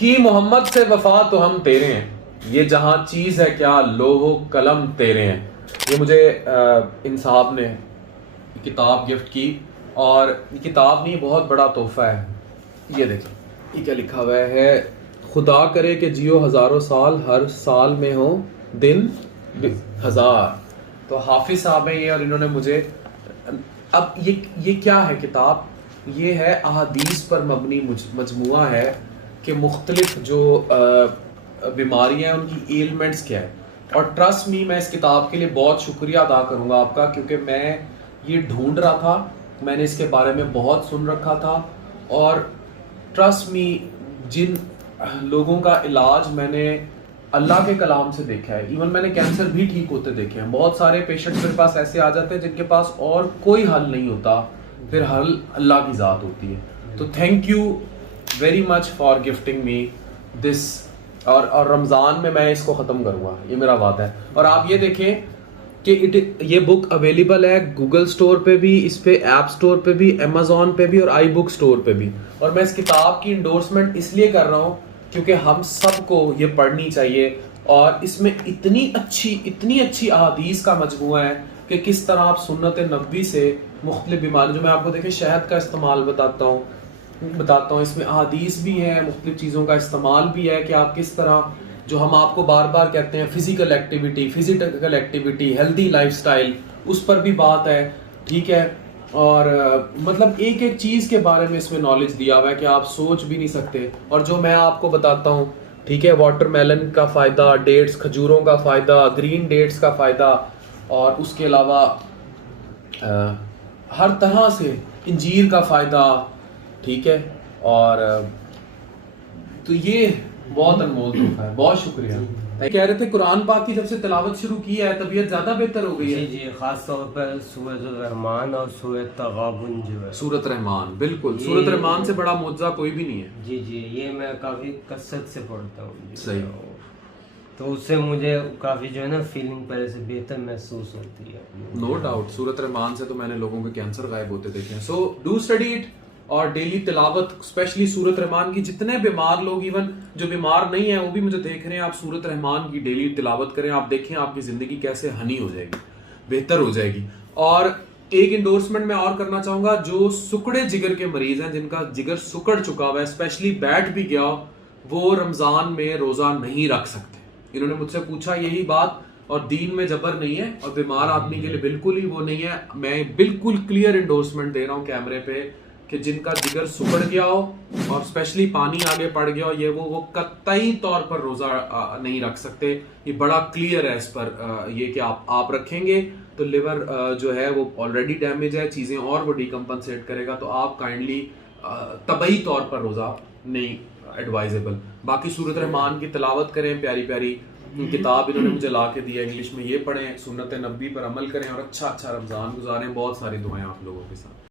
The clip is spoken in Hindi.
कि मोहम्मद से वफा तो हम तेरे हैं, ये जहां चीज है क्या लोहो कलम तेरे हैं। ये मुझे इन साहब ने किताब गिफ्ट की, और ये किताब नहीं, बहुत बड़ा तोहफा है। ये देखिए, ये क्या लिखा हुआ है, खुदा करे कि जियो हज़ारों साल, हर साल में हो दिन हजार। तो हाफिज साहब है ये, और इन्होंने मुझे, अब ये क्या है किताब, ये है अहादीस पर मबनी मजमुआ है कि मुख्तलिफ जो बीमारियां हैं उनकी एलिमेंट्स क्या है। और ट्रस्ट मी, मैं इस किताब के लिए बहुत शुक्रिया अदा करूंगा आपका, क्योंकि मैं ये ढूंढ रहा था, मैंने इसके बारे में बहुत सुन रखा था, और ट्रस्ट मी, जिन लोगों का इलाज मैंने अल्लाह के कलाम से देखा है, इवन मैंने कैंसर भी ठीक होते देखे हैं। बहुत सारे पेशेंट्स मेरे पास ऐसे आ जाते हैं जिनके पास और कोई हल नहीं होता, फिर हल अल्लाह की ज़ात होती है। तो thank you very much for gifting me this. और रमज़ान में मैं इसको ख़त्म करूँगा, ये मेरा वादा है। और आप ये देखें कि ये बुक अवेलेबल है गूगल स्टोर पे भी, इस पे ऐप स्टोर पे भी, अमेजोन पे भी, और आई बुक स्टोर पे भी। और मैं इस किताब की इंडोर्समेंट इसलिए कर रहा हूँ क्योंकि हम सबको ये पढ़नी चाहिए, और इसमें इतनी अच्छी अहादीस का मजमूआ है कि किस तरह आप सुन्नत नबी से मुख्तलिफ बीमारी, जो मैं आपको देखें शहद का इस्तेमाल बताता हूँ, इसमें अहादीस भी हैं, मुख्तलिफ चीज़ों का इस्तेमाल भी है कि आप किस तरह, जो हम आपको बार बार कहते हैं फिजिकल एक्टिविटी, हेल्दी लाइफस्टाइल, उस पर भी बात है, ठीक है। और मतलब एक एक चीज़ के बारे में इसमें नॉलेज दिया हुआ है कि आप सोच भी नहीं सकते। और जो मैं आपको बताता हूँ, ठीक है, वाटरमेलन का फ़ायदा, डेट्स खजूरों का फ़ायदा, ग्रीन डेट्स का फ़ायदा, और उसके अलावा हर तरह से इंजीर का फ़ायदा, ठीक है। और तो ये बहुत अनमोल तोहफा है, बहुत शुक्रिया। कह रहे थे कुरान पाक की जब से तिलावत शुरू की है तबीयत ज्यादा बेहतर हो गई है। जी जी, खास तौर पर सूरत रहमान और सूरत तगाबुन जो है, सूरत रहमान, बिल्कुल सूरत रहमान से बड़ा मुआवजा कोई भी नहीं है। जी जी, ये मैं काफ़ी कसरत से पढ़ता हूँ। सही। तो उससे मुझे काफ़ी जो है ना फीलिंग पहले से बेहतर महसूस होती है। नो डाउट, सूरत रहमान से तो मैंने लोगों के कैंसर गायब होते देखे हैं। सो डू स्टडी इट, और डेली तिलावत, स्पेशली सूरत रहमान की। जितने बीमार लोग, इवन जो बीमार नहीं है वो भी मुझे देख रहे हैं, आप सूरत रहमान की डेली तिलावत करें, आप देखें आपकी जिंदगी कैसे हनी हो जाएगी, बेहतर हो जाएगी। और एक इंडोर्समेंट मैं और करना चाहूंगा, जो सुकड़े जिगर के मरीज हैं, जिनका जिगर सुकड़ चुका हुआ है, स्पेशली बैठ भी गया, वो रमजान में रोजा नहीं रख सकते। इन्होंने मुझसे पूछा यही बात, और दीन में जबर नहीं है, और बीमार आदमी के लिए बिल्कुल ही वो नहीं है। मैं बिल्कुल क्लियर इंडोर्समेंट दे रहा हूँ कैमरे पे कि जिनका जिगर सुकड़ गया हो और स्पेशली पानी आगे पड़ गया हो, ये वो कतई तौर पर रोजा नहीं रख सकते। ये बड़ा क्लियर है इस पर, ये कि आप रखेंगे तो लिवर जो है वो ऑलरेडी डैमेज है, चीजें और वो डिकम्पनसेट करेगा, तो आप काइंडली तबई तौर पर रोजा नहीं एडवाइजेबल। बाकी सूरत रहमान की तिलावत करें, प्यारी प्यारी किताब इन्होंने मुझे ला के दी है इंग्लिश में, ये पढ़ें, सुन्नत नबी पर अमल करें, और अच्छा रमजान गुजारें। बहुत सारी दुआएं आप लोगों के साथ।